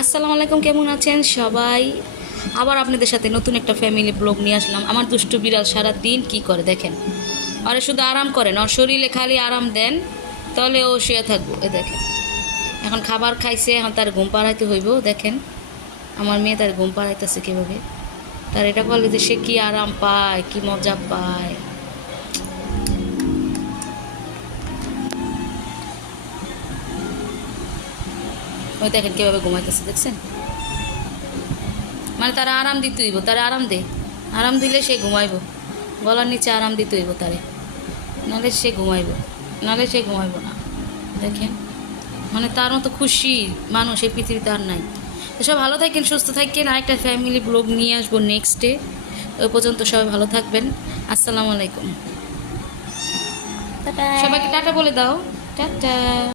আসসালামু আলাইকুম, কেমন আছেন সবাই? আবার আপনাদের সাথে নতুন একটা ফ্যামিলি ব্লগ নিয়ে আসলাম। আমার দুষ্টু বিড়াল সারা দিন কি করে দেখেন। আরে শুধু আরাম করেন, ওর শরীরে খালি আরাম দেন, তাহলে ও শুয়ে থাকবো। এ দেখেন, এখন খাবার খাইছে, এখন তার ঘুম পাড়াইতে হইব। দেখেন আমার মেয়ে তার ঘুম পাড়াইতেছে কীভাবে। তার এটা বলে যে সে কি আরাম পায়, কি মজা পায়। ওই দেখেন কীভাবে ঘুমাইতেছে, দেখছেন? মানে তারা আরাম দিতে হইব, তারা আরাম দে, আরাম দিলে সে ঘুমাইব। গলার নিচে আরাম দিতে হইব তারে, নাহলে সে ঘুমাইব, নাহলে সে ঘুমাইব না। দেখেন, মানে তার মতো খুশি মানুষ এই পৃথিবীতে আর নাই। তো সব ভালো থাকেন, সুস্থ থাকেন। আরেকটা ফ্যামিলি ব্লগ নিয়ে আসবো নেক্সট ডে। ওই পর্যন্ত সবাই ভালো থাকবেন। আসসালামু আলাইকুম। সবাইকে টাটা বলে দাও। টাটা।